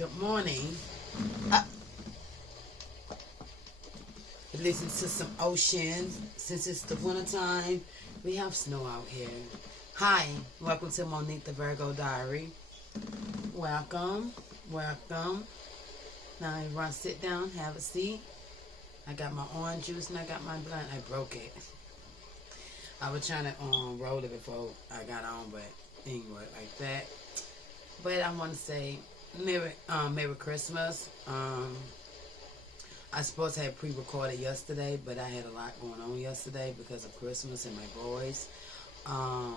Good morning. Uh, Listen to some ocean. Since it's the wintertime, we have snow out here. Hi, welcome to Monique the Virgo Diary. Welcome, welcome. Now everyone sit down, have a seat. I got my orange juice and I got my blunt. I broke it. I was trying to roll it before I got on, but it didn't work like that. But I want to say Merry Christmas. I supposed to have pre-recorded yesterday, but I had a lot going on yesterday because of Christmas and my boys. I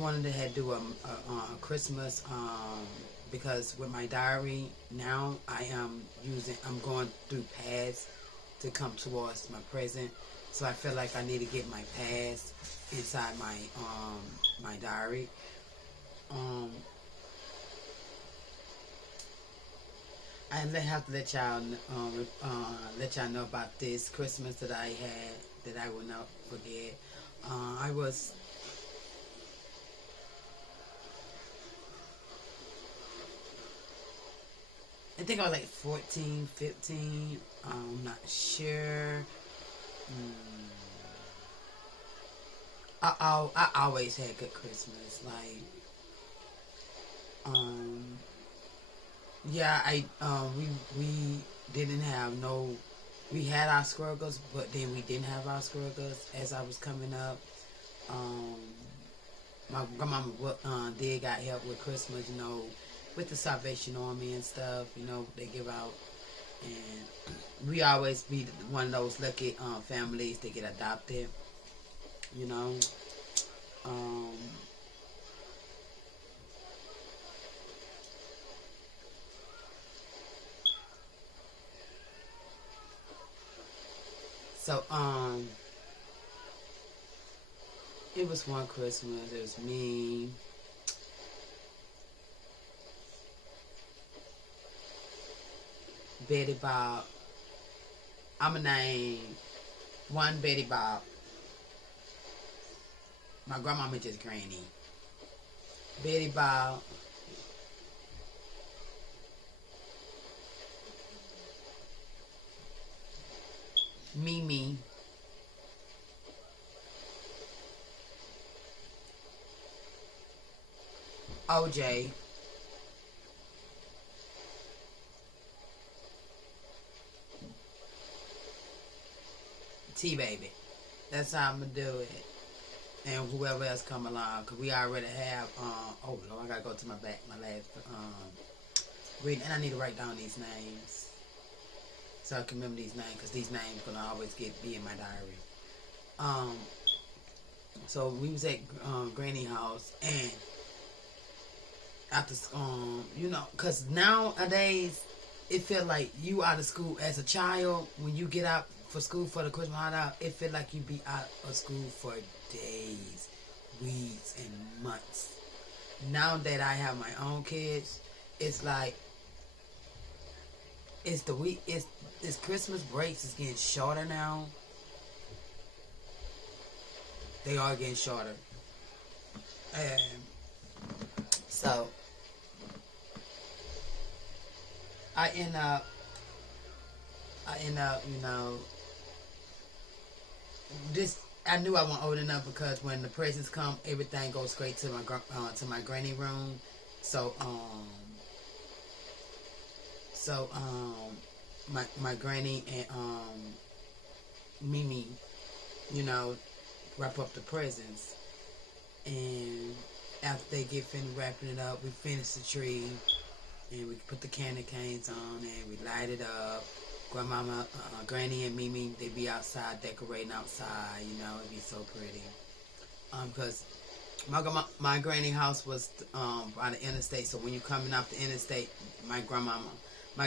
wanted to do a Christmas because with my diary now I'm going through paths to come towards my present. So I feel like I need to get my past inside my diary. I have to let y'all know about this Christmas that I had that I will not forget. I think I was like 14, 15. I'm not sure. I always had good Christmas. We didn't have we had our struggles, but then we didn't have our struggles as I was coming up. My grandmama did got help with Christmas, with the Salvation Army and stuff, they give out. And we always be one of those lucky families that get adopted, So, it was one Christmas. It was me, Betty Bob. I'm going to name one Betty Bob. My grandmama just Granny. Betty Bob. Mimi. OJ. T-Baby. That's how I'm going to do it. And whoever else come along. Because we already have, oh Lord, I got to go to my last reading. And I need to write down these names. So I can remember these names, because these names going to always be in my diary. So we was at Granny house, and after, because nowadays, it feel like you out of school as a child. When you get out for school for the Christmas holiday, it feel like you be out of school for days, weeks, and months. Now that I have my own kids, it's like, it's the week. It's Christmas breaks is getting shorter now. They are getting shorter, and so I end up, this. I knew I wasn't old enough because when the presents come, everything goes straight to my granny room. So my granny and Mimi, wrap up the presents, and after they get finished wrapping it up, we finish the tree, and we put the candy canes on, and we light it up. Grandmama, Granny and Mimi, they be outside decorating outside. It'd be so pretty. Because my granny house was by the interstate, so when you coming off the interstate, my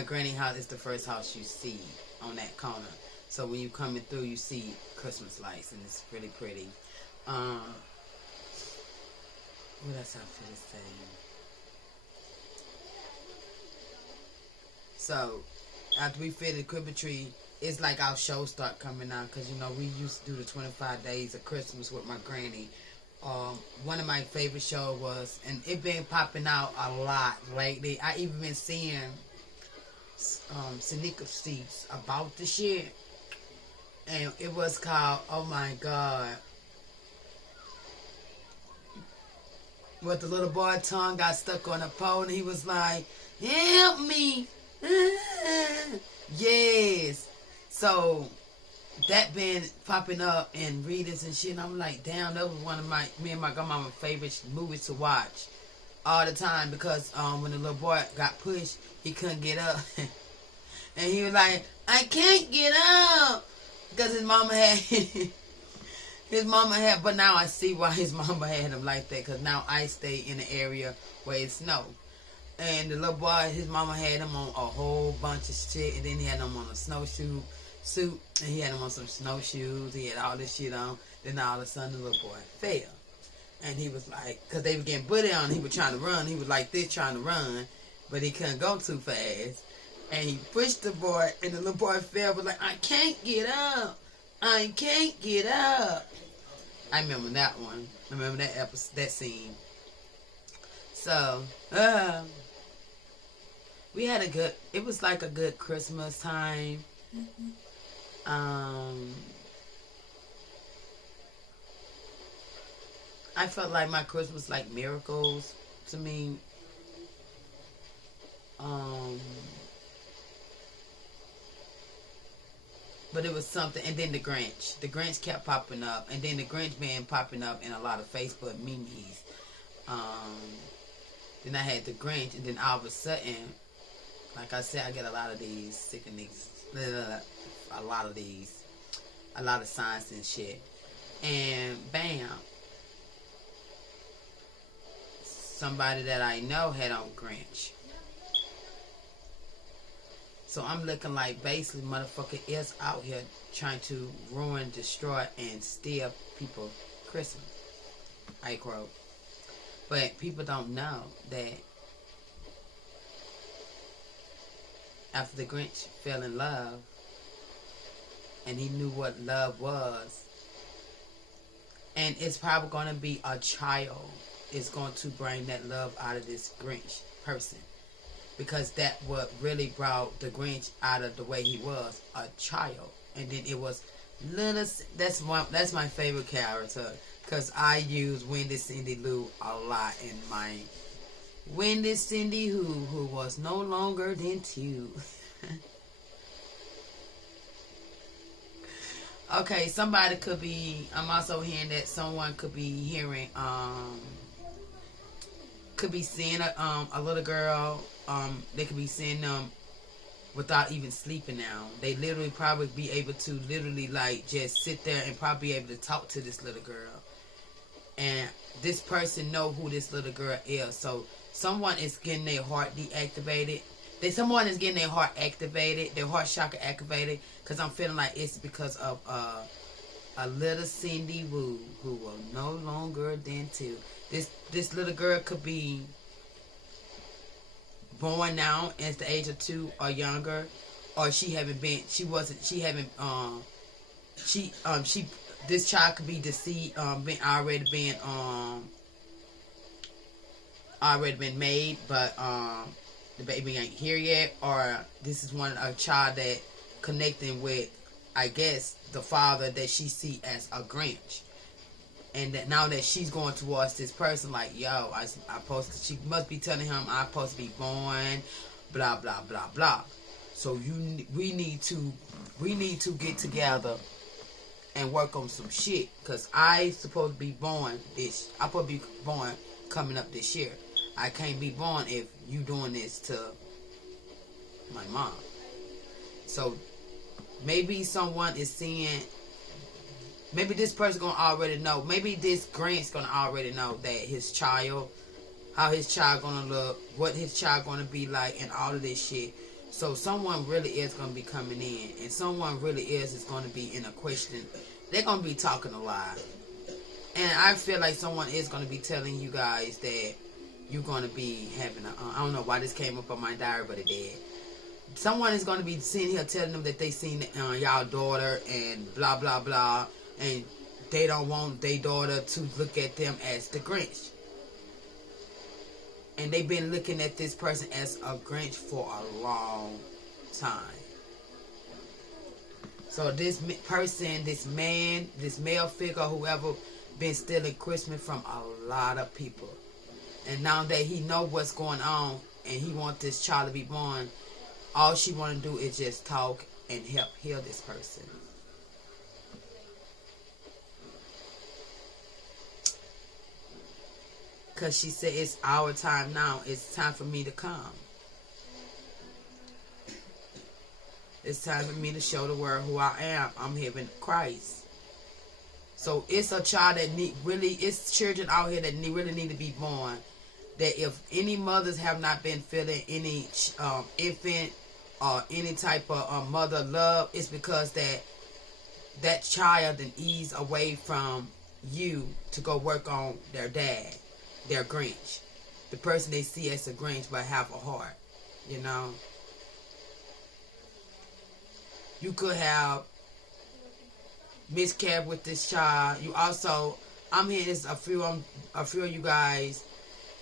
granny house is the first house you see on that corner. So when you coming through, you see Christmas lights, and it's really pretty. What else I feel to say? So after we fit the Christmas tree, it's like our shows start coming out, because we used to do the 25 days of Christmas with my granny. One of my favorite shows was, and it been popping out a lot lately. I even been seeing sneaker seats about the shit, and it was called, oh my god, what the little boy tongue got stuck on a pole, and he was like, help me. Yes. So that been popping up in readings and shit, and I'm like, damn, that was one of me and my grandmama favorite movies to watch all the time, because when the little boy got pushed, he couldn't get up. And he was like, I can't get up, because his mama had, but now I see why his mama had him like that, because now I stay in an area where it snow. And the little boy, his mama had him on a whole bunch of shit, and then he had him on a snowshoe suit, and he had him on some snowshoes, he had all this shit on. Then all of a sudden the little boy fell. And he was like, because they were getting bullied on, he was trying to run, he was like this trying to run, but he couldn't go too fast. And he pushed the boy, and the little boy fell, was like, I can't get up, I can't get up. I remember that one. I remember that episode, that scene. So, we had it was like a good Christmas time. I felt like my Christmas like miracles to me. But it was something, and then the Grinch kept popping up, and then the Grinch been popping up in a lot of Facebook memes. Then I had the Grinch, and then all of a sudden, like I said, I get a lot of these a lot of signs and shit, and bam, somebody that I know had on Grinch. So I'm looking like basically motherfucker is out here trying to ruin, destroy, and steal people Christmas. I quote. But people don't know that after the Grinch fell in love and he knew what love was, and it's probably going to be a child is going to bring that love out of this Grinch person. Because that what really brought the Grinch out of the way he was, a child. And then it was little. That's my favorite character, because I use Wendy Cindy Lou a lot in my Wendy Cindy who was no longer than two. Okay, somebody could be. I'm also hearing that someone could be hearing. Could be seeing a little girl. They could be seeing them without even sleeping now. They literally probably be able to literally like just sit there and probably be able to talk to this little girl. And this person know who this little girl is. So someone is getting their heart deactivated. Someone is getting their heart activated, their heart chakra activated. Because I'm feeling like it's because of a little Cindy Woo who will no longer than two. This little girl could be born now at the age of 2 or younger, or this child could be deceived, already been made, but the baby ain't here yet, or this is a child that connecting with, I guess, the father that she see as a Grinch. And that now that she's going towards this person, like, yo, she must be telling him I'm supposed to be born, blah blah blah blah. So we need to get together and work on some shit, cause I'm supposed to be born coming up this year. I can't be born if you doing this to my mom. So maybe someone is seeing. Maybe this person gonna already know. Maybe this Grinch gonna already know that his child, how his child gonna look, what his child gonna be like, and all of this shit. So someone really is gonna be coming in, and someone really is gonna be in a question. They're gonna be talking a lot, and I feel like someone is gonna be telling you guys that you're gonna be having I don't know why this came up on my diary, but it did. Someone is gonna be sitting here telling them that they seen y'all daughter and blah blah blah. And they don't want their daughter to look at them as the Grinch. And they've been looking at this person as a Grinch for a long time. So this person, this man, this male figure, whoever, been stealing Christmas from a lot of people. And now that he know what's going on and he want this child to be born, all she want to do is just talk and help heal this person. Because she said, it's our time now. It's time for me to come. It's time for me to show the world who I am. I'm here in Christ. So it's a child that it's children out here that really need to be born. That if any mothers have not been feeling any infant or any type of mother love, it's because that child then ease away from you to go work on their dad. Their Grinch. The person they see as a Grinch but have a heart. You know? You could have miscarried with this child. You also, I'm hearing there's a few of you guys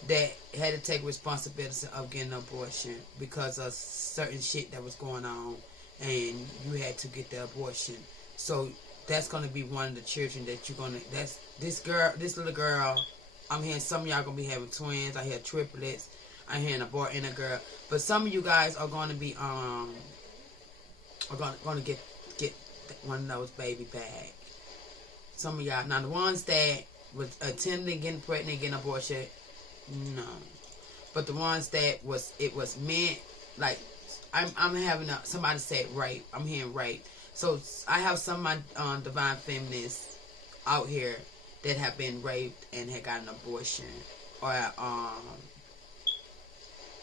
that had to take responsibility of getting an abortion because of certain shit that was going on and you had to get the abortion. So that's going to be one of the children that you're going to, that's this little girl. I'm hearing some of y'all going to be having twins. I hear triplets. I'm hearing a boy and a girl. But some of you guys are going to be, are going to get one of those baby back. Some of y'all, now the ones that was attempting getting pregnant, getting abortion, no. But the ones that it was meant, like, I'm having somebody said rape. I'm hearing rape. So I have some of my divine feminists out here that have been raped and had got an abortion, or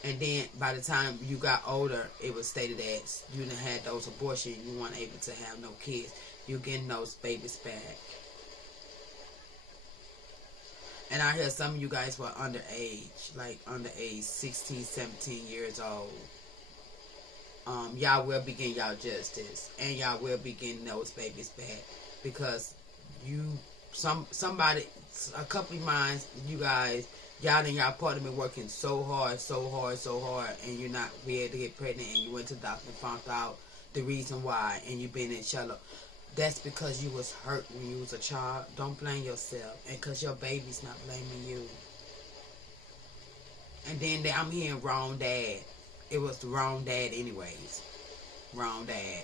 and then by the time you got older, it was stated that you done had those abortions, you weren't able to have no kids. You're getting those babies back. And I hear some of you guys were underage, like underage, 16, 17 years old. Y'all will begin y'all justice, and y'all will be getting those babies back because somebody, a couple of minds, you guys, y'all and y'all partner been working so hard, and you're not be able to get pregnant, and you went to the doctor and found out the reason why, and you've been in shallow. That's because you was hurt when you was a child. Don't blame yourself, and because your baby's not blaming you. And then I'm hearing wrong dad. It was the wrong dad anyways. Wrong dad.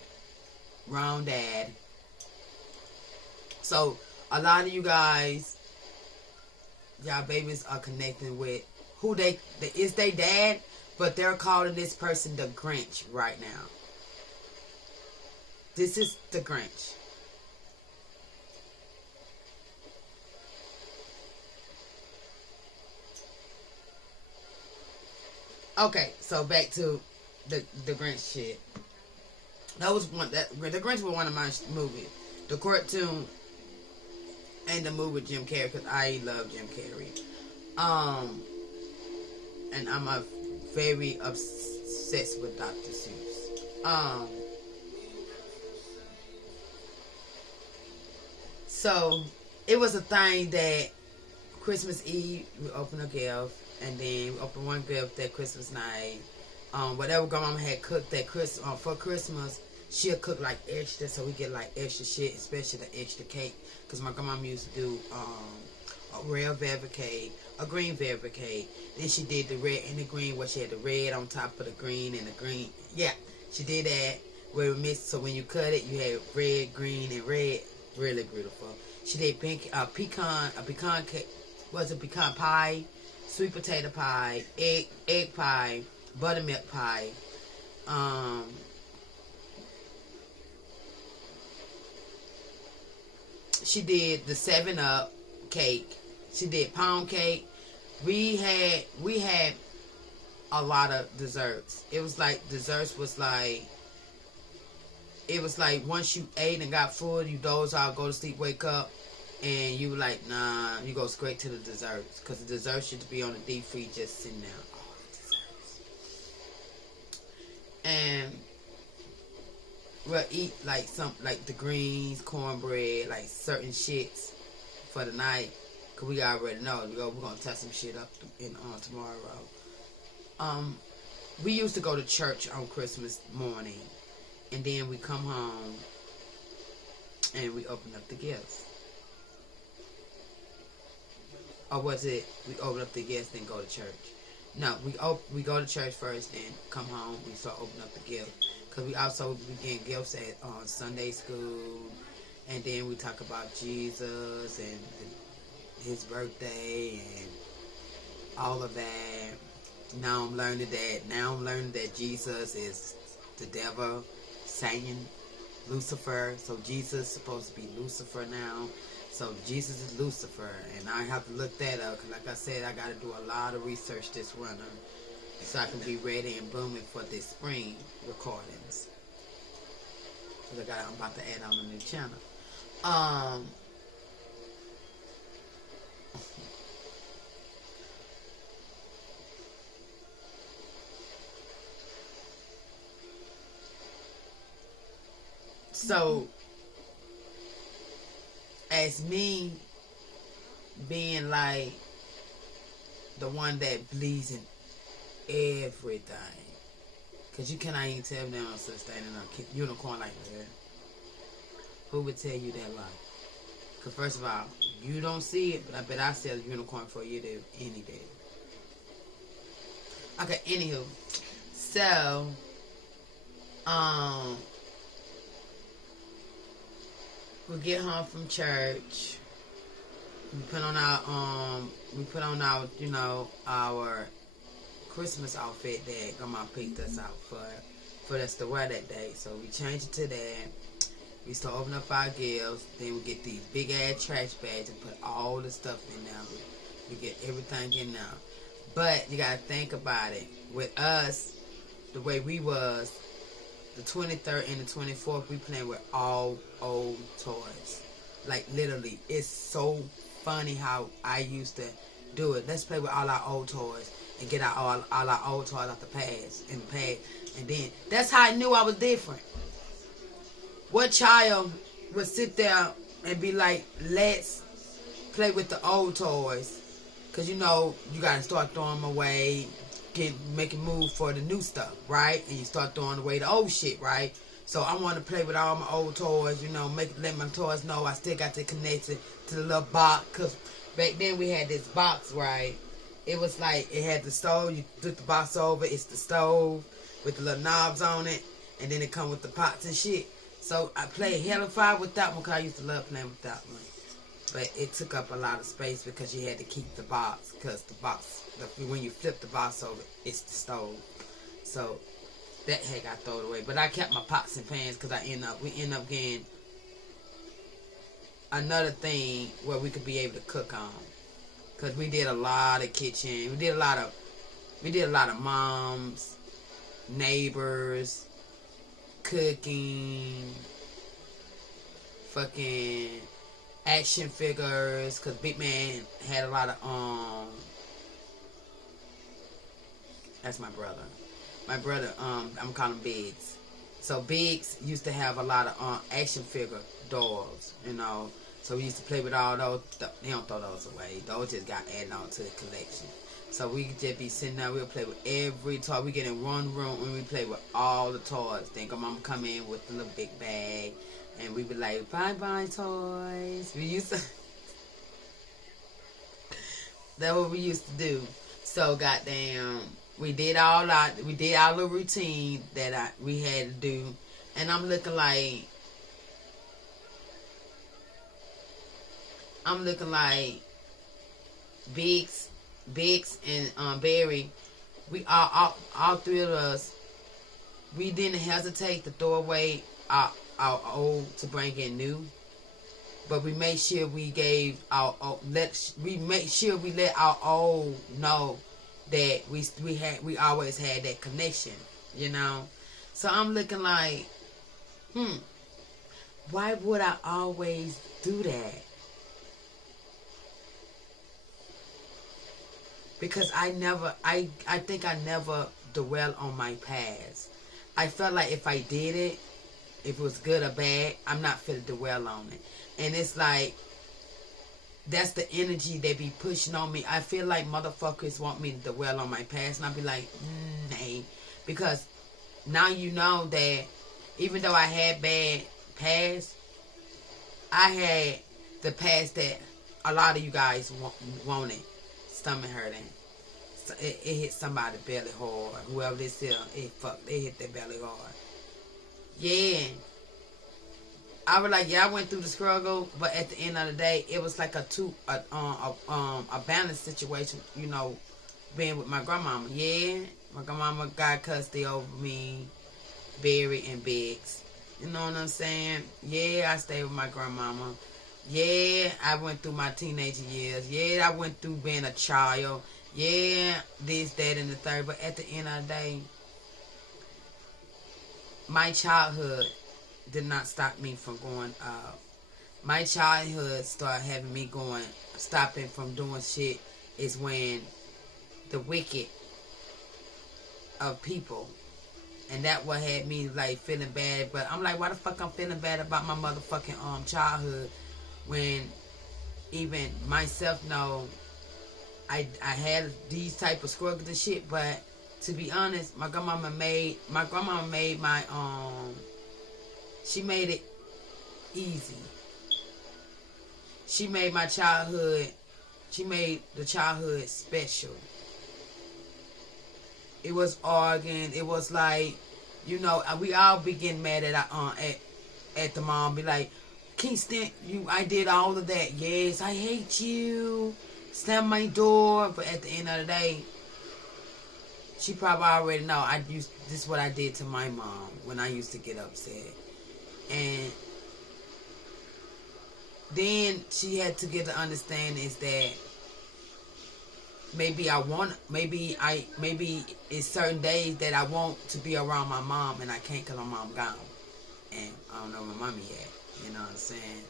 Wrong dad. So a lot of you guys, y'all babies are connecting with who is they dad, but they're calling this person the Grinch right now. This is the Grinch. Okay, so back to the Grinch shit. That was the Grinch was one of my movies. The cartoon and the movie with Jim Carrey, because I love Jim Carrey. And I'm very obsessed with Dr. Seuss. So it was a thing that Christmas Eve we open a gift, and then we open one gift that Christmas night. Whatever grandma had cooked that for Christmas, she'll cook like extra, so we get like extra shit, especially the extra cake. Because my grandma used to do a red velvet cake, a green velvet cake. Then she did the red and the green, where she had the red on top of the green and the green. Yeah, she did that where it mixed. So when you cut it, you had red, green, and red. Really beautiful. She did pecan cake. Was it pecan pie, sweet potato pie, egg pie, buttermilk pie. She did the 7-Up cake. She did pound cake. We had a lot of desserts. It was like desserts was like. It was like once you ate and got full, you doze out, go to sleep, wake up, and you were like, nah, you go straight to the desserts. Because the desserts should be on the deep freeze just sitting there. Oh, desserts. And we'll eat like the greens, cornbread, like certain shits. for the night, cause we already know we're gonna test some shit up on tomorrow. We used to go to church on Christmas morning, and then we come home and we open up the gifts. Or was it we open up the gifts then go to church? No, we go to church first, then come home. We start opening up the gifts, cause we also begin gifts at Sunday school, and then we talk about Jesus and his birthday and all of that. Now I'm learning that Jesus is the devil, Satan, Lucifer. So Jesus is supposed to be Lucifer now. So Jesus is Lucifer, and I have to look that up, because like I said, I got to do a lot of research this winter so I can be ready and booming for this spring recordings. Because I'm about to add on a new channel. So, as me being like the one that believes in everything, because you cannot even tell them I'm standing on a unicorn like that. Who would tell you that lie? Because first of all, you don't see it, but I bet I sell a unicorn for you any day. Okay, anywho. So, we get home from church. We put on our, our Christmas outfit that Grandma picked us out for us to wear that day. So we changed it to that. We start opening up our gifts. Then we get these big ass trash bags and put all the stuff in there. We get everything in there. But you gotta think about it. With us, the way we was, the 23rd and the 24th, we playing with all old toys. Like, literally, it's so funny how I used to do it. Let's play with all our old toys and get all our old toys off the past. And then, that's how I knew I was different. What child would sit there and be like, let's play with the old toys? Because, you got to start throwing them away. Making move for the new stuff, right? And you start throwing away the old shit, right? So I want to play with all my old toys, let my toys know I still got to connect it to the little box. Because back then we had this box, right? It was like, it had the stove. You flip the box over, it's the stove with the little knobs on it. And then it come with the pots and shit. So I played hella fire with that one, because I used to love playing with that one. But it took up a lot of space because you had to keep the box. Because the box, when you flip the box over, it's the stove. So that had got thrown away. But I kept my pots and pans because we end up getting another thing where we could be able to cook on. Because we did a lot of kitchen. We did a lot of moms, neighbors, cooking, fucking action figures, because Big Man had a lot of that's my brother. My brother, I'm calling Biggs. So Biggs used to have a lot of action figure dolls, So we used to play with all those. They don't throw those away. Those just got added on to the collection. So we could just be sitting there. We'll play with every toy. We get in one room and we play with all the toys. Then Mama come in with the little big bag. And we be like, bye-bye, toys. We used to... That's what we used to do. So, goddamn, we did our little routine that we had to do. And I'm looking like Biggs and Barry. We all three of us, we didn't hesitate to throw away our old to bring in new, but we made sure we gave we let our old know that we always had that connection, So I'm looking like, why would I always do that? Because I think I never dwell on my past. I felt like if I did it, if it was good or bad, I'm not fit to dwell on it. And it's like, that's the energy they be pushing on me. I feel like motherfuckers want me to dwell on my past, and I be like, nay, because now you know that even though I had bad past, I had the past that a lot of you guys wanted. Stomach hurting. It hit somebody belly hard. Whoever this is, it hit their belly hard. Yeah. I was like, yeah, I went through the struggle, but at the end of the day, it was like a balanced situation, you know, being with my grandmama. Yeah, my grandmama got custody over me, Barry and Biggs. You know what I'm saying? Yeah, I stayed with my grandmama. Yeah, I went through my teenage years. Yeah, I went through being a child. Yeah, this, that, and the third. But at the end of the day, my childhood did not stop me from going out. My childhood started having me stopping from doing shit is when the wicked of people, and that what had me like feeling bad. But I'm like, why the fuck I'm feeling bad about my motherfucking childhood when even myself know I had these type of struggles and shit. But to be honest, my grandmama made my she made it easy. She made my childhood, she made the childhood special. It was arguing. It was like, you know, we all be getting mad at the mom. Be like, can't stand you. I did all of that. Yes, I hate you. Slam my door. But at the end of the day, she probably already know. This is what I did to my mom when I used to get upset. And then she had to get the understanding is that maybe it's certain days that I want to be around my mom and I can't because my mom gone. And I don't know where mommy at. You know what I'm saying?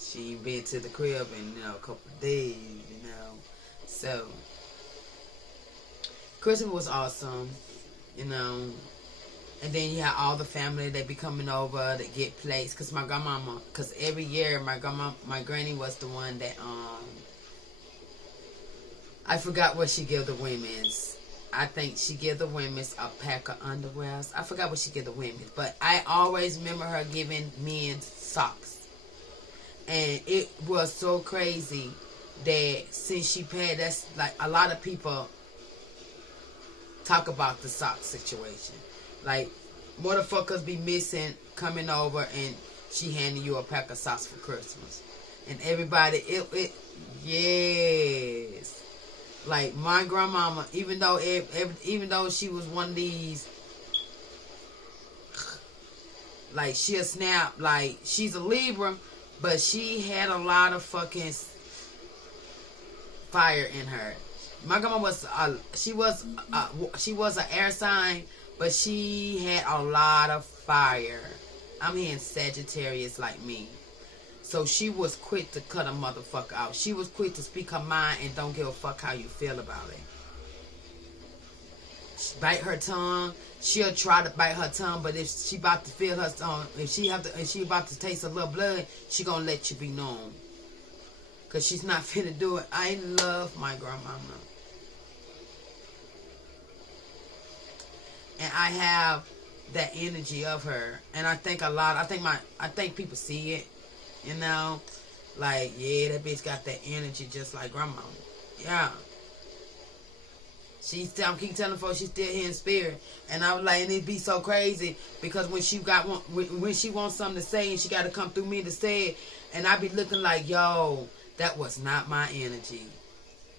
She ain't been to the crib in, a couple of days, So, Christmas was awesome, And then you have all the family that be coming over to get plates. Because every year my granny was the one that, I forgot what she give the women's. I think she give the women's a pack of underwears. I forgot what she give the women's. But I always remember her giving men's socks. And it was so crazy that since she passed, that's like a lot of people talk about the sock situation. Like, motherfuckers be missing, coming over, and she handing you a pack of socks for Christmas. And everybody, yes. Like, my grandmama, even though she was one of these, like, she'll snap, like, she's a Libra, but she had a lot of fucking fire in her. My grandma was, she was an air sign, but she had a lot of fire. I'm hearing Sagittarius like me. So she was quick to cut a motherfucker out. She was quick to speak her mind and don't give a fuck how you feel about it. She bite her tongue. She'll try to bite her tongue, but if she about to feel her tongue, if she about to taste a little blood, she gonna let you be known. Cause she's not finna do it. I love my grandmama. And I have that energy of her. And I think I think people see it. Like, yeah, that bitch got that energy just like grandma. Yeah. I keep telling folks she's still here in spirit. And I was like, and it be so crazy because when she wants something to say and she got to come through me to say it, and I be looking like, yo, that was not my energy.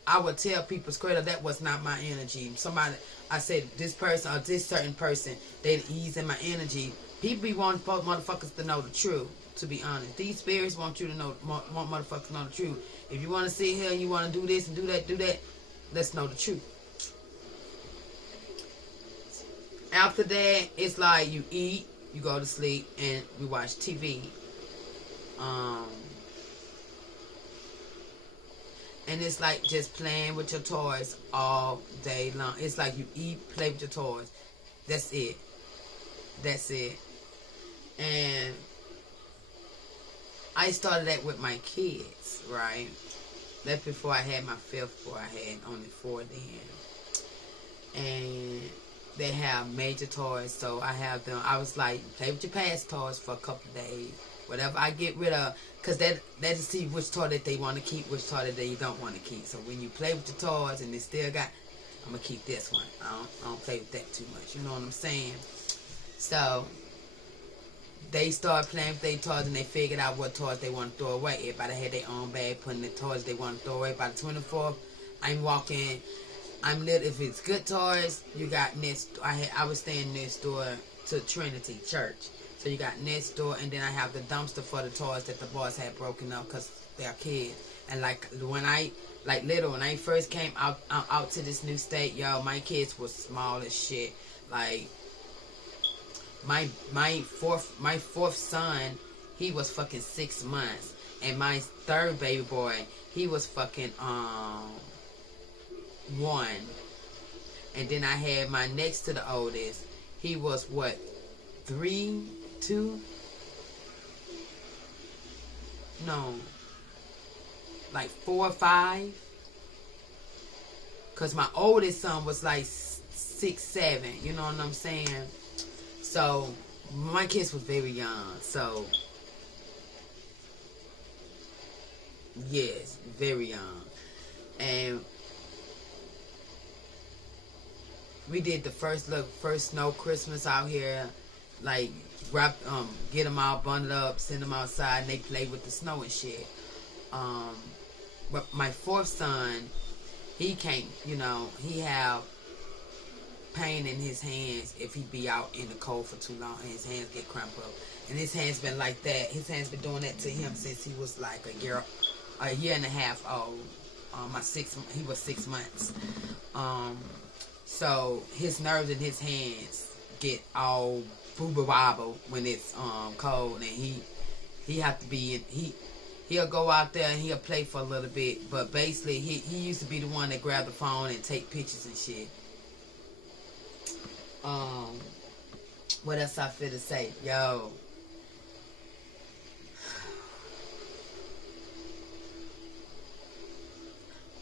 I would tell people straight up, that was not my energy. Somebody, I said, this person or this certain person, they easing my energy. People be wanting motherfuckers to know the truth. To be honest, these spirits want you to know, want motherfuckers to know the truth. If you want to sit here and you want to do this and do that, let's know the truth. After that, it's like you eat, you go to sleep, and we watch TV. And it's like just playing with your toys all day long. It's like you eat, play with your toys. That's it. And I started that with my kids, right? That's before I had my fifth boy. I had only 4 then. And they have major toys, so I have them. I was like, play with your past toys for a couple of days. Whatever I get rid of, because that to see which toy that they want to keep, which toy that they don't want to keep. So when you play with the toys and they still got, I'm going to keep this one. I don't play with that too much. You know what I'm saying? So they started playing with their toys and they figured out what toys they want to throw away. Everybody had their own bag, putting the toys they want to throw away. By the 24th, if it's good toys, you got next. I was staying next door to Trinity Church, so you got next door, and then I have the dumpster for the toys that the boys had broken up because they're kids. And like when I first came out to this new state, yo, my kids were small as shit. Like my fourth son, he was fucking 6 months, and my third baby boy, he was fucking 1. And then I had my next to the oldest, he was what, 3, 2? No, like 4 or 5. Cause my oldest son was like 6, 7. You know what I'm saying? So my kids was very young. So yes, very young. And we did the first snow Christmas out here, like get them all bundled up, send them outside, and they play with the snow and shit. But my fourth son, he can't, he have pain in his hands if he be out in the cold for too long and his hands get cramped up. And his hands been like that. His hands been doing that to him since he was like a year and a half old. He was 6 months. So his nerves in his hands get all booba wobble when it's cold, and he have to be he'll go out there and he'll play for a little bit, but basically he used to be the one that grabbed the phone and take pictures and shit. What else I feel to say? Yo,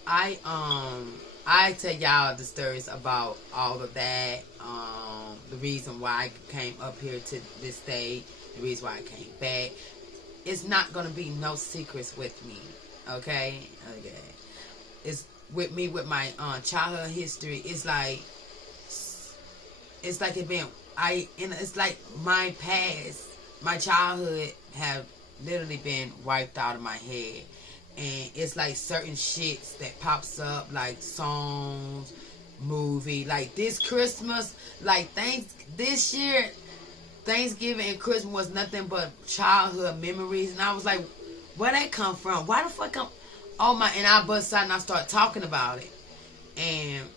I tell y'all the stories about all of that. The reason why I came up here to this state, the reason why I came back. It's not gonna be no secrets with me, okay? It's with me with my childhood history. It's like it's like my past, my childhood have literally been wiped out of my head. And it's like certain shits that pops up, like songs, movie. Like this Christmas, like this year, Thanksgiving and Christmas was nothing but childhood memories. And I was like, where that come from? Why the fuck and I bust out and I start talking about it. And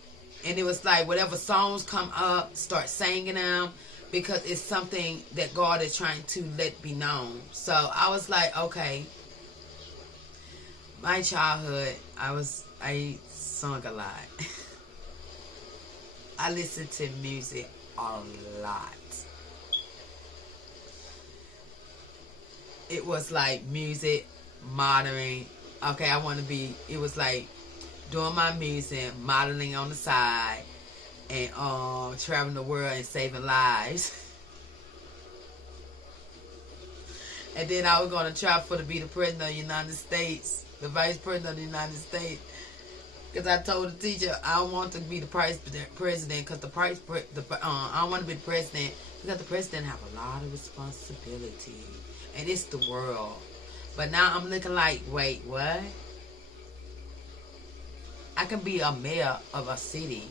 it was like whatever songs come up, start singing them, because it's something that God is trying to let be known. So I was like, okay. My childhood, I sung a lot. I listened to music a lot. It was like music, modeling. Okay, it was like doing my music, modeling on the side, and traveling the world and saving lives. And then I was going to try to be the president of the United States. The vice president of the United States, because I told the teacher I don't want to be the president, because I don't want to be the president because the president have a lot of responsibility, and it's the world. But now I'm looking like, wait, what? I can be a mayor of a city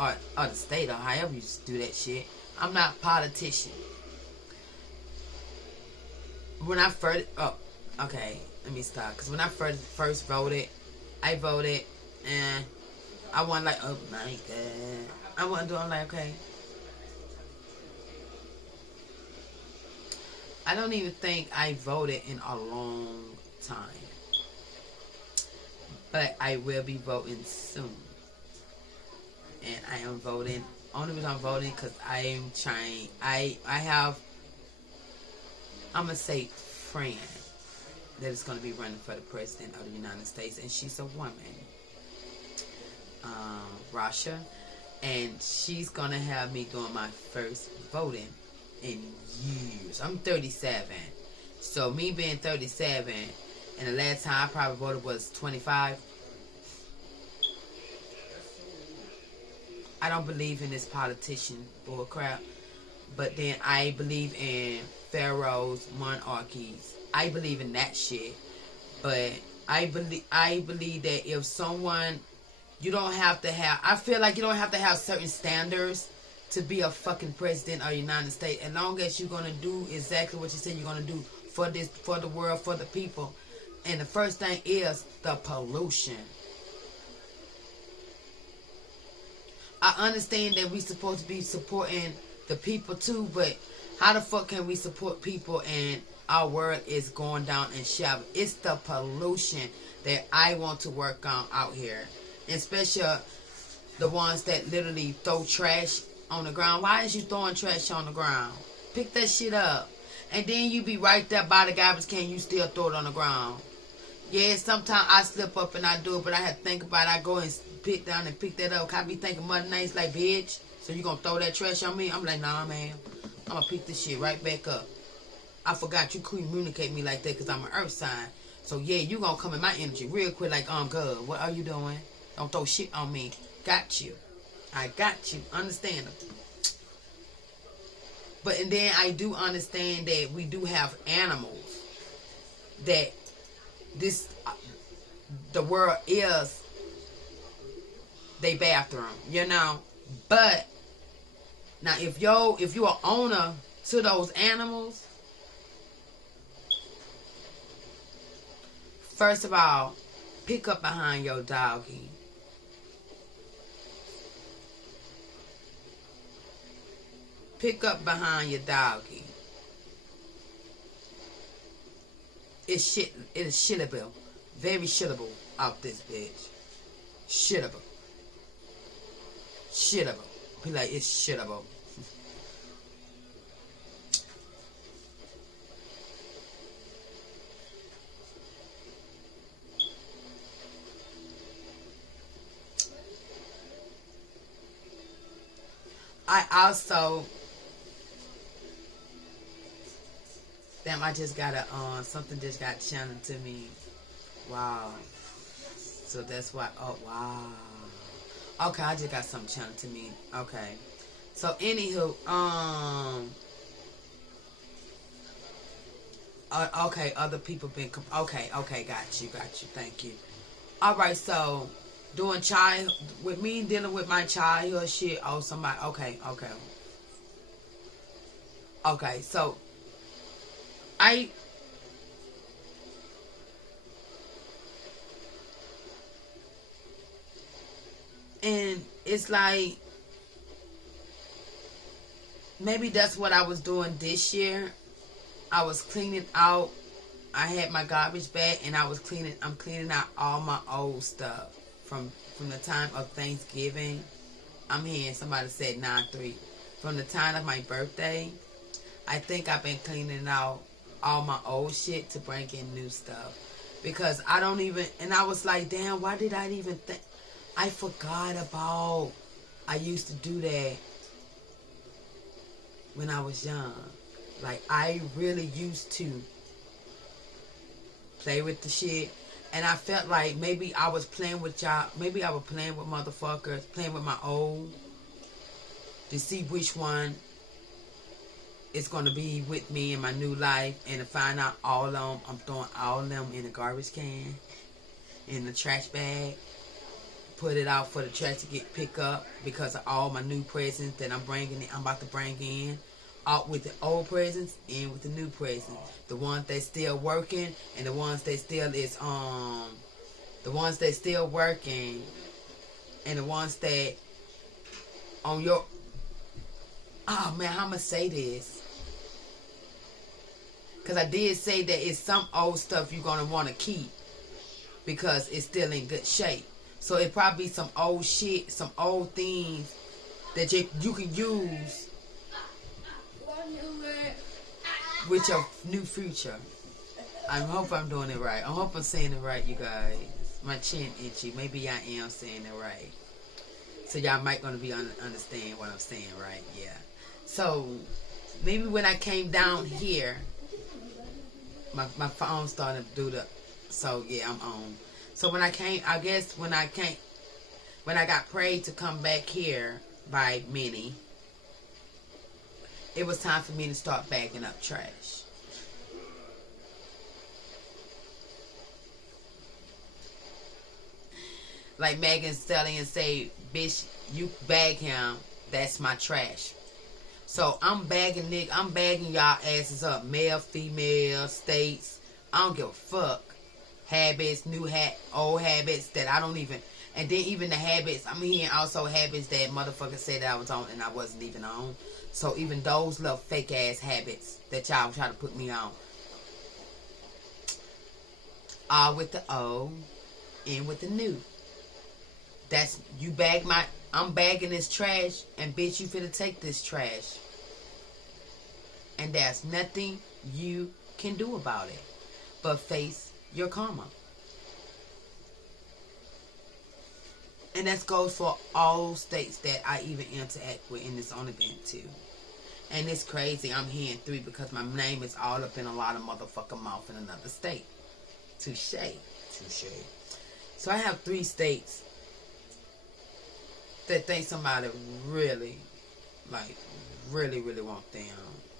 or the state or however you do that shit. I'm not a politician. When I first, okay. Let me stop. Because when I first voted, I voted and I wasn't like, oh my God. I wasn't doing like, okay. I don't even think I voted in a long time. But I will be voting soon. And I am voting. Only reason I'm voting because I am trying. I'm going to say friend. that is going to be running for the president of the United States, and she's a woman, Rasha, and she's going to have me doing my first voting in years. I'm 37, so me being 37, and the last time I probably voted was 25. I don't believe in this politician bullcrap, but then I believe in pharaohs, monarchies. I believe in that shit, but I believe that if someone, you don't have to have, I feel like you don't have to have certain standards to be a fucking president of the United States, as long as you're gonna do exactly what you said you're gonna do for this, for the world, for the people. And the first thing is the pollution. I understand that we supposed to be supporting the people too, but how the fuck can we support people and our world is going down in shallow? It's the pollution that I want to work on out here, especially the ones that literally throw trash on the ground. Why is you throwing trash on the ground? Pick that shit up, and then you be right there by the garbage can. You still throw it on the ground. Yeah, sometimes I slip up and I do it, but I have to think about it. I go and pick down and pick that up. I be thinking Mother Nature's like, bitch, so you gonna throw that trash on me? I'm like, nah, man. I'm gonna pick this shit right back up. I forgot you communicate me like that because I'm an earth sign. So yeah, you gonna come in my energy real quick like, good. What are you doing? Don't throw shit on me. Got you. I got you. Understandable. But and then I do understand that we do have animals that this the world is they bathroom, you know. But now if you're an owner to those animals, first of all, pick up behind your doggy. Pick up behind your doggy. It is shittable. Very shittable out this bitch. Shittable. Shittable. Be like, it's shittable. I also, damn, I just got something just got channeled to me. Wow. So that's why, oh, wow. Okay, I just got something channeled to me. Okay. So, anywho, okay, other people been, okay, got you, thank you. Alright, so, with me dealing with my childhood shit, oh, somebody, okay, so, and it's like, maybe that's what I was doing this year. I was cleaning out, I had my garbage bag, and I'm cleaning out all my old stuff from the time of Thanksgiving. I'm hearing somebody said 9/3. From the time of my birthday, I think I've been cleaning out all my old shit to bring in new stuff. Because I don't even, and I was like, damn, why did I even think? I forgot about, I used to do that when I was young. Like, I really used to play with the shit. And I felt like maybe I was playing with y'all. Maybe I was playing with motherfuckers, playing with my old, to see which one is going to be with me in my new life. And to find out all of them, I'm throwing all of them in the garbage can, in the trash bag. Put it out for the trash to get picked up because of all my new presents that I'm about to bring in. Out with the old presents and with the new presents. The ones that still working and the ones that still is the ones that still working and the ones that on your, oh man, how I'ma say this? Cause I did say that it's some old stuff you're gonna want to keep because it's still in good shape. So it probably some old shit, some old things that you can use with your new future. I hope I'm doing it right. I hope I'm saying it right, you guys. My chin itchy. Maybe I am saying it right. So y'all might gonna be understand what I'm saying, right? Yeah. So maybe when I came down here, my phone started to do the. So yeah, I'm on. So when I came, I guess when I got prayed to come back here by many, it was time for me to start bagging up trash. Like Megan Stallion say, bitch, you bag him, that's my trash. So I'm bagging y'all asses up. Male, female, states. I don't give a fuck. Habits, old habits that I don't even, and then even the habits, I'm hearing also habits that motherfuckers said that I was on and I wasn't even on. So even those little fake ass habits that y'all try to put me on. All with the old and with the new. That's, I'm bagging this trash, and bitch, you finna take this trash. And there's nothing you can do about it but face your karma. And that goes for all states that I even interact with, and it's only been 2. And it's crazy, I'm hearing 3 because my name is all up in a lot of motherfucking mouth in another state. Touche. So I have 3 states that think somebody really, like, really want them,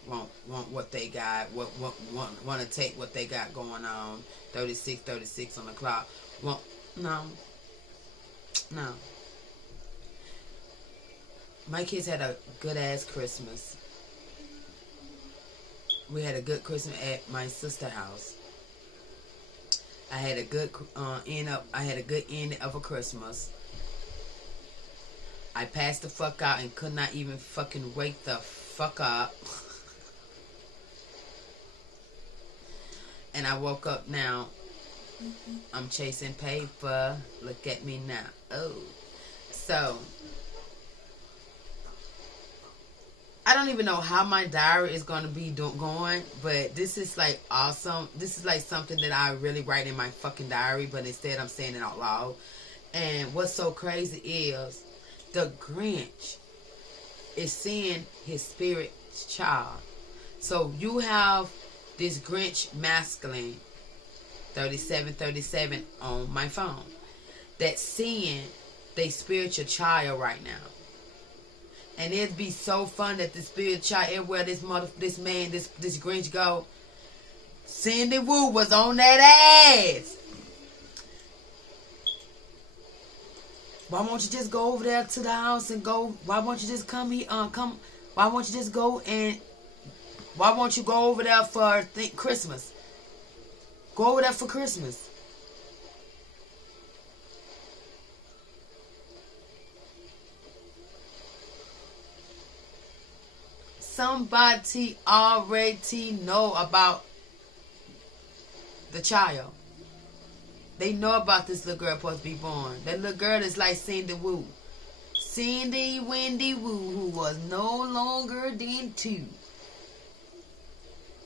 want what they got, want to take what they got going on. 36 on the clock. No. My kids had a good ass Christmas. We had a good Christmas at my sister's house. I had a good end of a Christmas. I passed the fuck out and could not even fucking wake the fuck up. And I woke up now. I'm chasing paper. Look at me now. Oh. So, I don't even know how my diary is going to be going, but this is like awesome. This is like something that I really write in my fucking diary, but instead I'm saying it out loud. And what's so crazy is the Grinch is seeing his spirit child. So you have this Grinch masculine 3737 on my phone that's seeing their spiritual child right now. And it'd be so fun that the spirit child, everywhere this Grinch go, Cindy Woo was on that ass. Why won't you just go over there to the house and go? Why won't you just come here? Why won't you just go and? Why won't you go over there for Christmas? Go over there for Christmas. Somebody already know about the child. They know about this little girl supposed to be born. That little girl is like Cindy Woo. Cindy Wendy Woo, who was no longer than 2.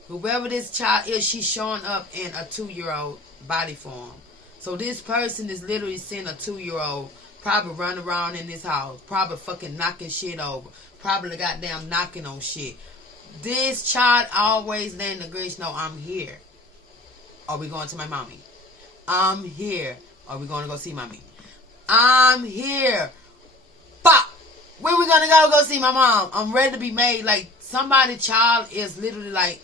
Whoever this child is, she's showing up in a 2-year-old body form. So this person is literally seeing a 2-year-old probably run around in this house. Probably fucking knocking shit over. Probably goddamn knocking on shit. This child always letting the Grinch know, I'm here. Are we going to my mommy? I'm here. Are we going to go see mommy? I'm here. Pop. When we going to go see my mom? I'm ready to be made. Like, somebody's child is literally like,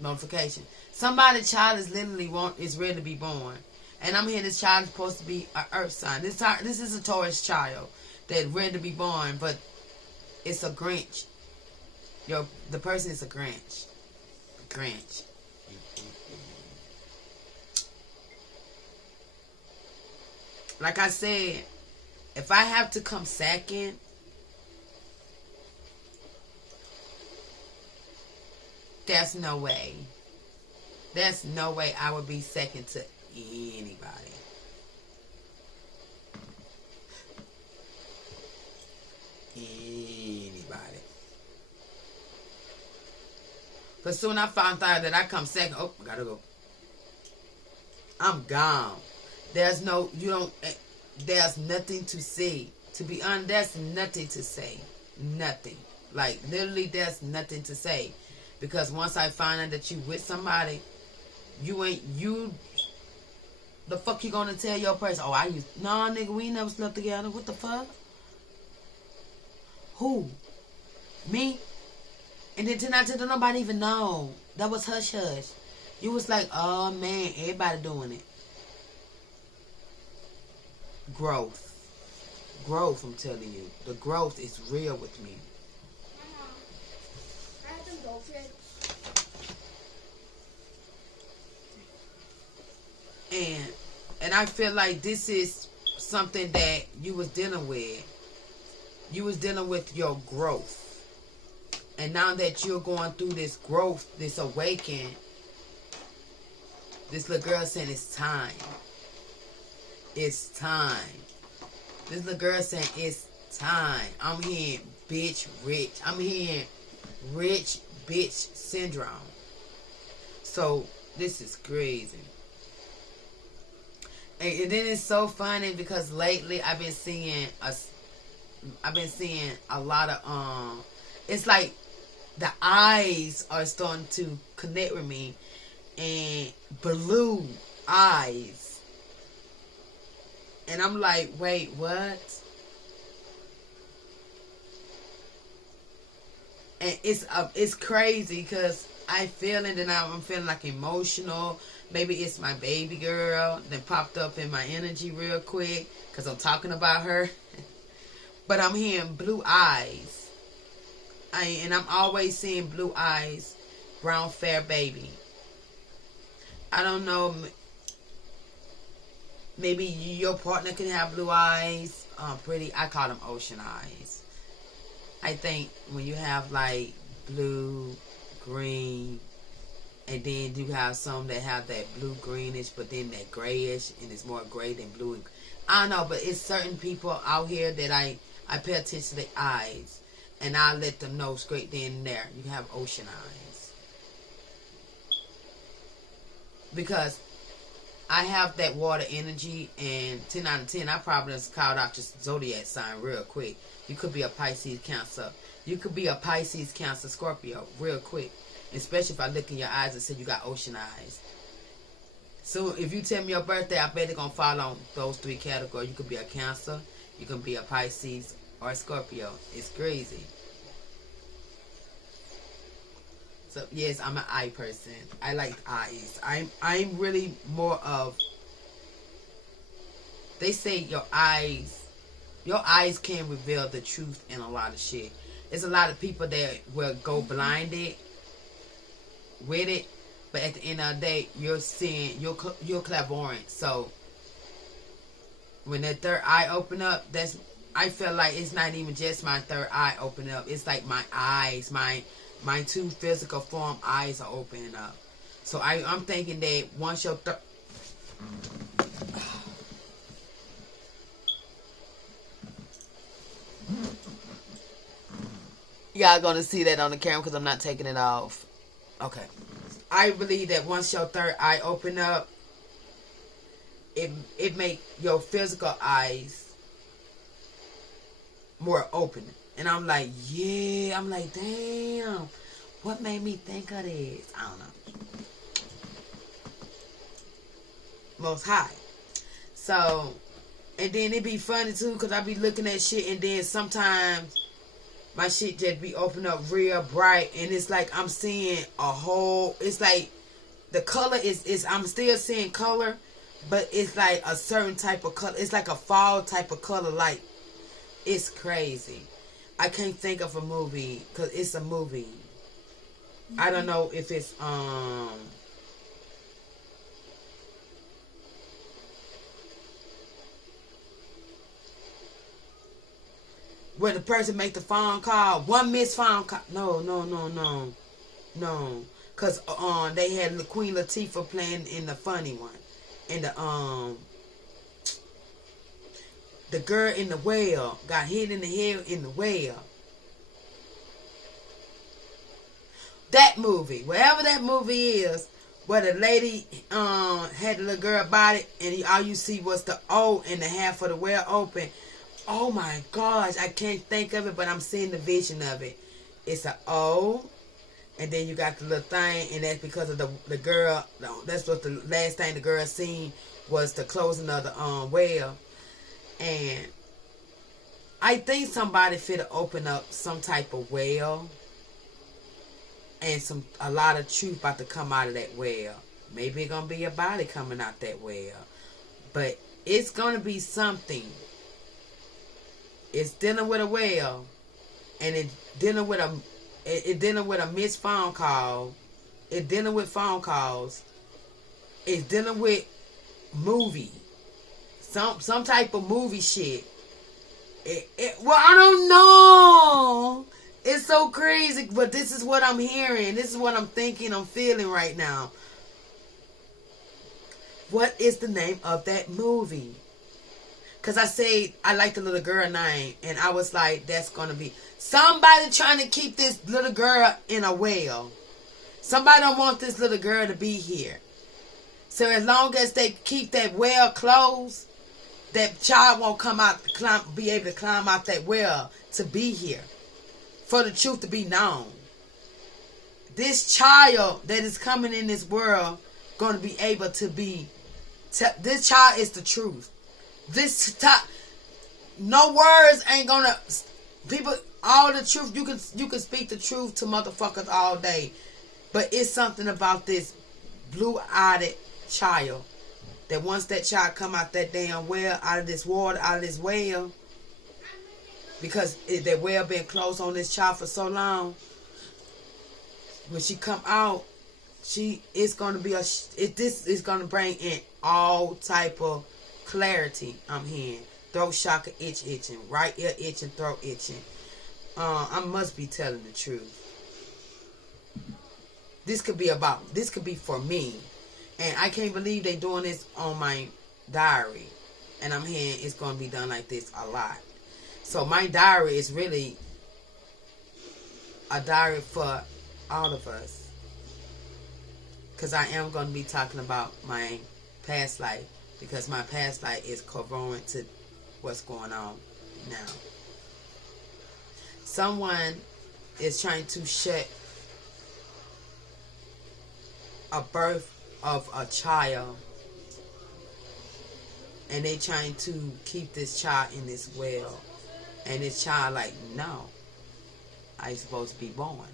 notification. Somebody's child is literally is ready to be born. And I'm here, this child is supposed to be an earth sign. This is a Taurus child that's ready to be born, but it's a Grinch. The person is a Grinch. Grinch. Like I said, if I have to come second, there's no way. There's no way I would be second to anybody. Anybody. But soon I found out that I come second. Oh, I gotta go. I'm gone. There's no, you don't, there's nothing to say. To be honest, there's nothing to say. Nothing. Like, literally, there's nothing to say. Because once I find out that you with somebody, the fuck you gonna tell your person? Oh, no, nigga, we ain't never slept together. What the fuck? Who? Me? And then tonight, nobody even know. That was hush hush. You was like, oh man, everybody doing it. Growth. Growth, I'm telling you. The growth is real with me. I have some goldfish. And I feel like this is something that you was dealing with. You was dealing with your growth. And now that you're going through this growth, this awakening, this little girl saying it's time. It's time. This little girl saying it's time. I'm hearing bitch rich. I'm hearing rich bitch syndrome. So this is crazy. And then it's so funny because lately I've been seeing a lot of it's like the eyes are starting to connect with me, and blue eyes. And I'm like, wait, what? And it's crazy because I feel it, and I'm feeling like emotional. Maybe it's my baby girl that popped up in my energy real quick because I'm talking about her. But I'm hearing blue eyes. And I'm always seeing blue eyes, brown fair baby. I don't know. Maybe your partner can have blue eyes. Pretty. I call them ocean eyes. I think when you have like blue, green, and then you have some that have that blue greenish, but then that grayish, and it's more gray than blue. And I don't know, but it's certain people out here that I pay attention to their eyes, and I let them know straight then and there. You have ocean eyes. Because I have that water energy, and 10 out of 10, I probably just called out your zodiac sign real quick. You could be a Pisces, Cancer. You could be a Pisces, Cancer, Scorpio real quick. Especially if I look in your eyes and say you got ocean eyes. So if you tell me your birthday, I bet it's going to fall on those three categories. You could be a Cancer, you can be a Pisces, or a Scorpio. It's crazy. So yes, I'm an eye person. I like eyes. I'm really more of, they say your eyes can reveal the truth in a lot of shit. There's a lot of people that will go blinded with it, but at the end of the day, you're seeing, you're clairvoyant. So when that third eye open up, I feel like it's not even just my third eye opening up. It's like my eyes, my two physical form eyes are opening up. So I'm thinking that once your y'all gonna see that on the camera because I'm not taking it off. Okay. I believe that once your third eye open up, it make your physical eyes more open. And I'm like, yeah. I'm like, damn. What made me think of this? I don't know. Most High. So, and then it be funny too because I be looking at shit, and then sometimes my shit just be open up real bright, and it's like I'm seeing a whole, it's like the color is I'm still seeing color, but it's like a certain type of color. It's like a fall type of color. Like, it's crazy. I can't think of a movie because it's a movie. I don't know if it's where the person make the phone call, one missed phone call. No. Cause they had Queen Latifah playing in the funny one, and the girl in the well got hit in the head in the well. That movie, wherever that movie is, where the lady had the little girl body, and all you see was the O and the half of the well open. Oh my gosh, I can't think of it, but I'm seeing the vision of it. It's an O, and then you got the little thing, and that's because of the girl. That's what the last thing the girl seen was the closing of the well. And I think somebody fit to open up some type of well, and a lot of truth about to come out of that well. Maybe it's gonna be a body coming out that well, but it's gonna be something. It's dealing with a well, and it dealing with a missed phone call. It's dealing with phone calls. It's dealing with movie, some type of movie shit. Well, I don't know. It's so crazy, but this is what I'm hearing. This is what I'm thinking. I'm feeling right now. What is the name of that movie? Because I said I like the little girl name, and I was like, that's going to be somebody trying to keep this little girl in a well. Somebody don't want this little girl to be here. So as long as they keep that well closed, that child won't be able to climb out that well to be here. For the truth to be known. This child that is coming in this world going to be able to be... this child is the truth. No words ain't gonna... People, all the truth, you can speak the truth to motherfuckers all day. But it's something about this blue-eyed child that once that child come out that damn well, out of this water, out of this well, because that well been closed on this child for so long, when she come out, it's gonna be this is gonna bring in all type of clarity. I'm hearing throat chakra itching, right ear itching, throat itching. I must be telling the truth. This could be for me, and I can't believe they doing this on my diary, and I'm hearing it's gonna be done like this a lot. So my diary is really a diary for all of us. Because I am going to be talking about my past life. Because my past life is congruent to what's going on now. Someone is trying to shut a birth of a child. And they trying to keep this child in this well. And this child like, no, I'm supposed to be born.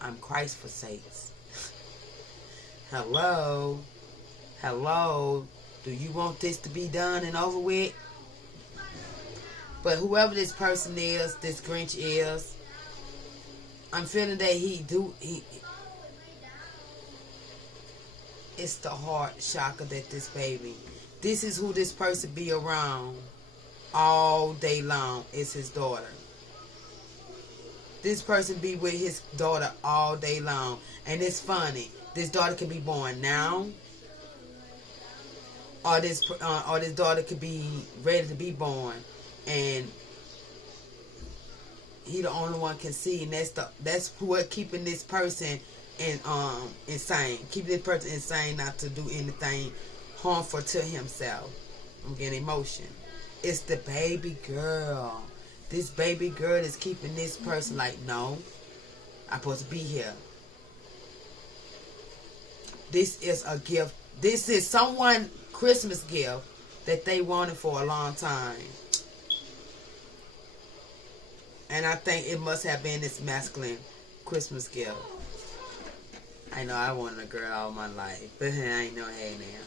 I'm Christ for sakes. Hello? Do you want this to be done and over with? But whoever this person is, this Grinch is, I'm feeling that it's the heart chakra that this baby, this is who this person be around all day long. Is his daughter. This person be with his daughter all day long. And it's funny. This daughter could be born now. Or this daughter could be ready to be born. And he the only one can see. And that's what keeping this person insane. Keeping this person insane not to do anything harmful to himself. I'm getting emotion. It's the baby girl. This baby girl is keeping this person like, no, I'm supposed to be here. This is a gift. This is someone Christmas gift that they wanted for a long time. And I think it must have been this masculine Christmas gift. I know I wanted a girl all my life, but I ain't no hey now.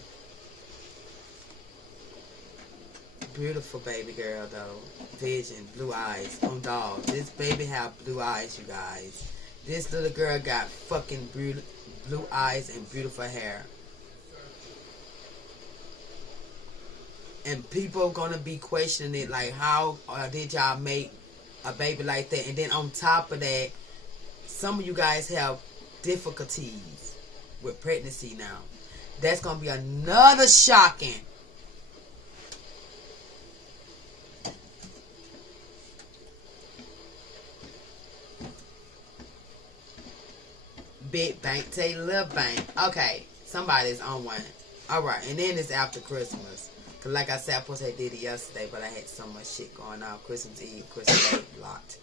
Beautiful baby girl though. Vision, blue eyes on dog. This baby have blue eyes, you guys. This little girl got fucking blue eyes and beautiful hair. And people gonna be questioning it like, how did y'all make a baby like that? And then on top of that, some of you guys have difficulties with pregnancy now. That's gonna be another shocking. big bank, take a little bank. Okay, somebody's on one. All right, and then it's after Christmas. Cause like I said, I supposed to did it yesterday, but I had so much shit going on. Christmas Eve, Christmas Day, blocked.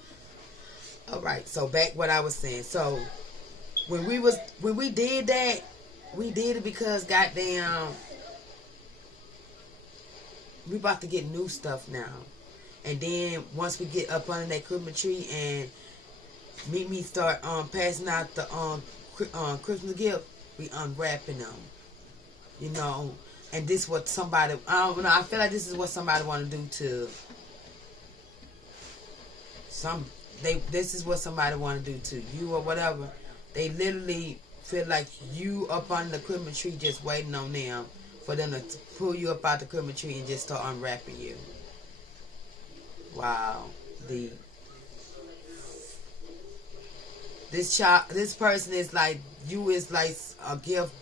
All right, so back what I was saying. So when we did that, we did it because goddamn, we about to get new stuff now. And then once we get up under that Christmas tree and me start passing out the Christmas gift, we unwrapping them. You know, and this what somebody, I don't know, I feel like this is what somebody want to do to this is what somebody want to do to you or whatever. They literally feel like you up on the Christmas tree just waiting on them for them to pull you up out the Christmas tree and just start unwrapping you. Wow. This person is like, you is like a gift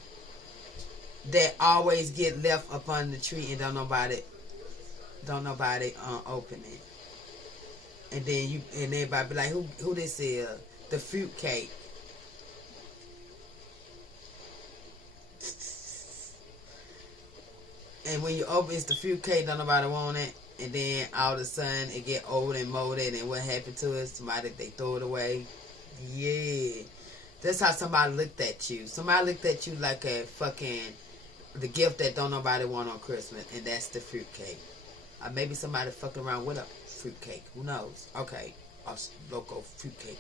that always get left up on the tree and don't nobody open it. And then everybody be like, who this is? The fruit cake. And when you open it's the fruit cake, don't nobody want it. And then all of a sudden it get old and molded, and what happened to it? Somebody, they throw it away. Yeah. That's how somebody looked at you. Somebody looked at you like a fucking, the gift that don't nobody want on Christmas, and that's the fruit cake. Or maybe somebody fucked around with a fruit cake. Who knows? Okay. A local fruit cake.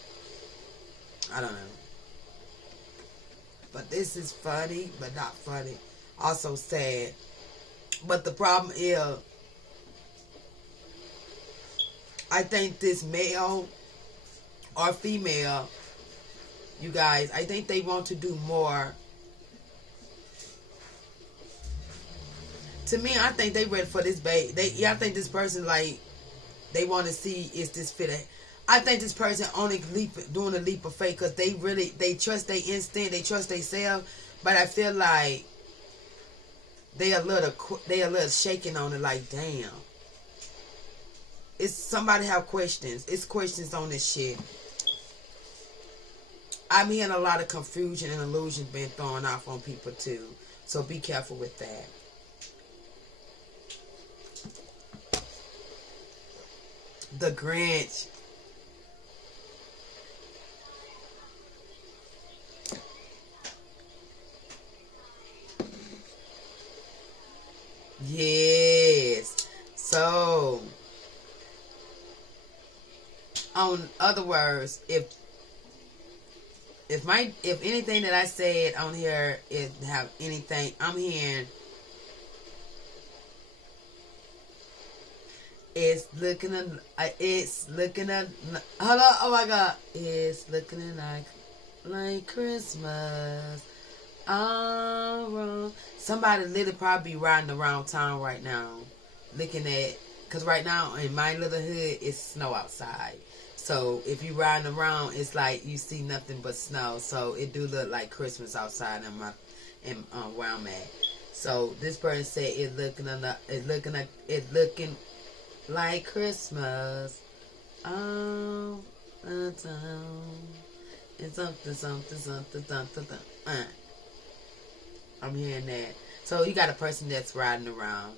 I don't know. But this is funny, but not funny. Also sad. But the problem is, I think this male or female, you guys, I think they want to do more. To me, I think they ready for this babe. I think this person, like, they want to see is this fit. I think this person only doing a leap of faith because they trust their instinct, they trust themselves. But I feel like they a little shaking on it. Like, damn, it's somebody have questions. It's questions on this shit. I'm hearing a lot of confusion and illusions being thrown off on people too. So be careful with that. The Grinch. Yes. So, on other words, if anything that I said on here is have anything, I'm hearing it's looking hello, oh my God, it's looking like Christmas. Somebody literally probably riding around town right now, looking at, because right now in my little hood it's snow outside. So if you riding around, it's like you see nothing but snow. So it do look like Christmas outside in where I'm at. So this person said it's looking like Christmas. Oh, it's something. I'm hearing that. So you got a person that's riding around.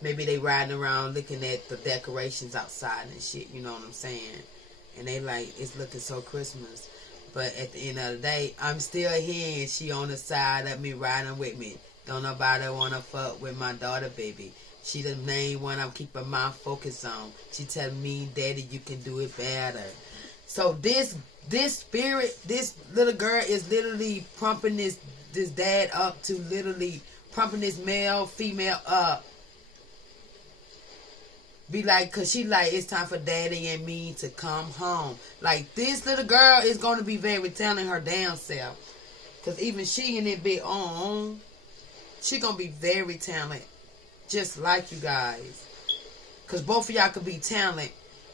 Maybe they riding around looking at the decorations outside and shit, you know what I'm saying? And they like, it's looking so Christmas. But at the end of the day, I'm still hearing she on the side of me riding with me. Don't nobody want to fuck with my daughter, baby. She the main one I'm keeping my focus on. She telling me, Daddy, you can do it better. So this spirit, this little girl is literally pumping this dad up to literally pumping this male, female up. Be like, cause she like, it's time for Daddy and me to come home. Like, this little girl is going to be very telling her damn self. Cause even she in it be on. She going to be very talented. Just like you guys. Cause both of y'all could be talented.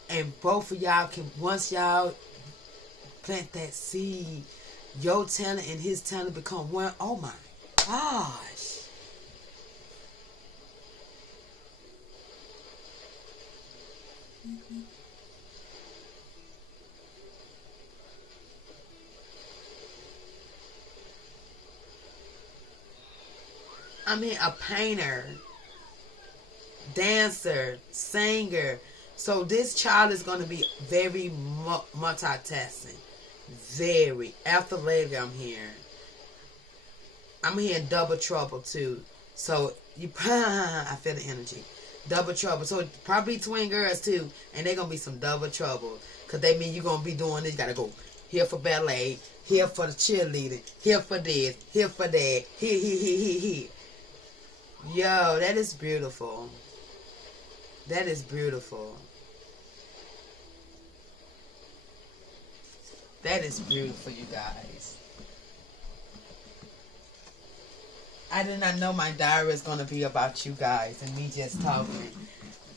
And both of y'all can, once y'all plant that seed, your talent and his talent become one. Oh my gosh. I'm here a painter, dancer, singer. So this child is going to be very multitasking. Very. Athletic, I'm hearing. I'm hearing double trouble too. So you, I feel the energy. Double trouble. So probably twin girls too, and they're gonna be some double trouble. Cause they mean you're gonna be doing this. You gotta go here for ballet, here for the cheerleading, here for this, here for that, here. Yo, that is beautiful. That is beautiful. That is beautiful, you guys. I did not know my diary is going to be about you guys and me just talking.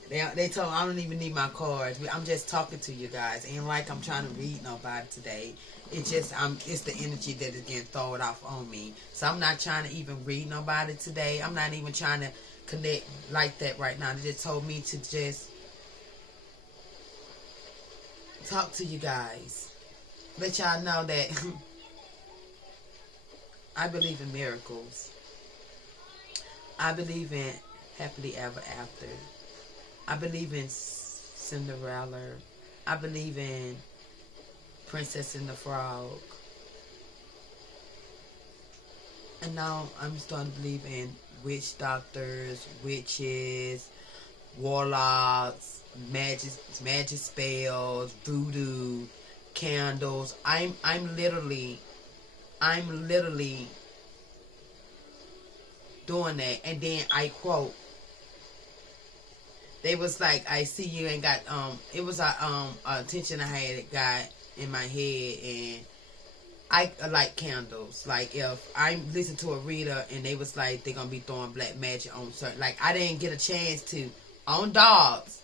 They told me I don't even need my cards. I'm just talking to you guys. Ain't like I'm trying to read nobody today. It's just it's the energy that is getting thrown off on me. So I'm not trying to even read nobody today. I'm not even trying to connect like that right now. They just told me to just talk to you guys. Let y'all know that I believe in miracles. I believe in happily ever after. I believe in Cinderella. I believe in Princess and the Frog. And now I'm starting to believe in witch doctors, witches, warlocks, magic spells, voodoo, candles. I'm literally doing that. And then I quote, they was like, I see you ain't got it was a attention I had got in my head, and I like candles. Like if I listen to a reader and they was like they're gonna be throwing black magic on certain, like I didn't get a chance to on dogs.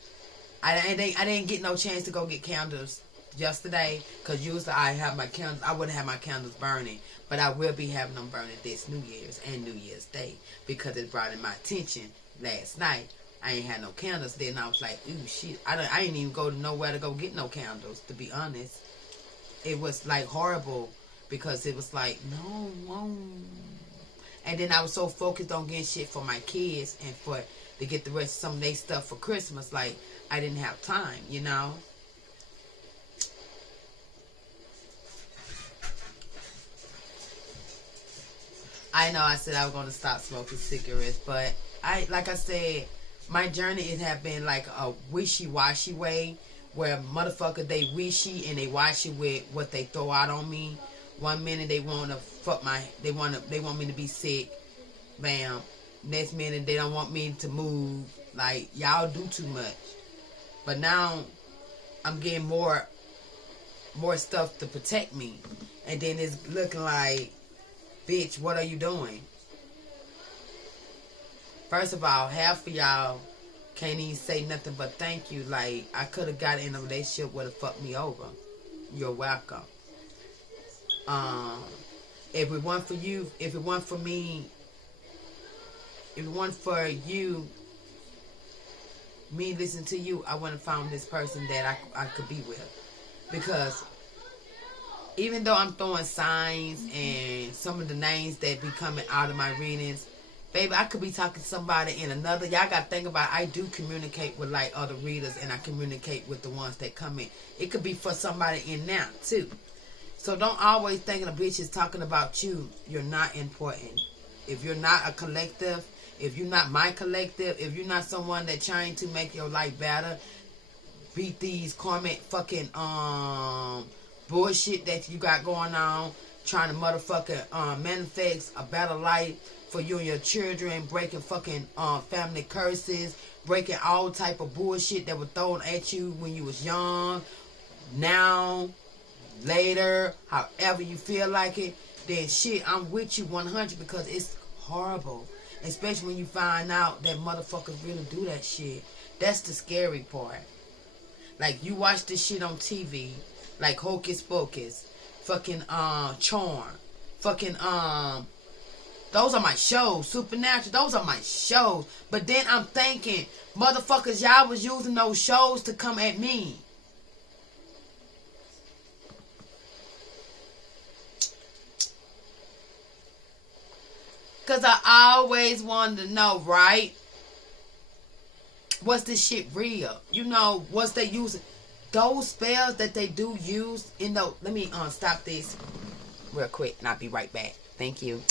I didn't get no chance to go get candles yesterday, because usually I have my candles. I wouldn't have my candles burning, but I will be having them burning this New Year's and New Year's Day, because it brought in my attention last night. I ain't had no candles. Then I was like, ooh, shit. I ain't even go to nowhere to go get no candles, to be honest. It was like horrible, because it was like, no. And then I was so focused on getting shit for my kids and to get the rest of some of their stuff for Christmas. Like, I didn't have time, you know. I know I said I was going to stop smoking cigarettes, but like I said, my journey it have been like a wishy-washy way, where motherfucker they wishy and they washy with what they throw out on me. One minute they want to fuck they want me to be sick, bam. Next minute they don't want me to move. Like, y'all do too much. But now I'm getting more stuff to protect me, and then it's looking like, bitch, what are you doing? First of all, half of y'all can't even say nothing but thank you. Like, I could have got in a relationship where it fucked me over. You're welcome. If it weren't for you, if it weren't for me, if it weren't for you, me listening to you, I wouldn't have found this person that I could be with. Because even though I'm throwing signs and some of the names that be coming out of my readings, baby, I could be talking to somebody in another. Y'all got to think about it. I do communicate with like other readers, and I communicate with the ones that come in. It could be for somebody in now too. So don't always think a bitch is talking about you. You're not important. If you're not a collective, if you're not my collective, if you're not someone that's trying to make your life better, beat these karmic fucking bullshit that you got going on, trying to motherfucking manifest a better life for you and your children, breaking fucking family curses, breaking all type of bullshit that was thrown at you when you was young, now, later, however you feel like it, then shit, I'm with you 100, because it's horrible. Especially when you find out that motherfuckers really do that shit. That's the scary part. Like, you watch this shit on TV, like Hocus Pocus, fucking Charm, fucking those are my shows. Supernatural, those are my shows. But then I'm thinking, motherfuckers, y'all was using those shows to come at me. Because I always wanted to know, right? Was this shit real? You know, was they using those spells that they do use? You know, let me stop this real quick and I'll be right back. Thank you.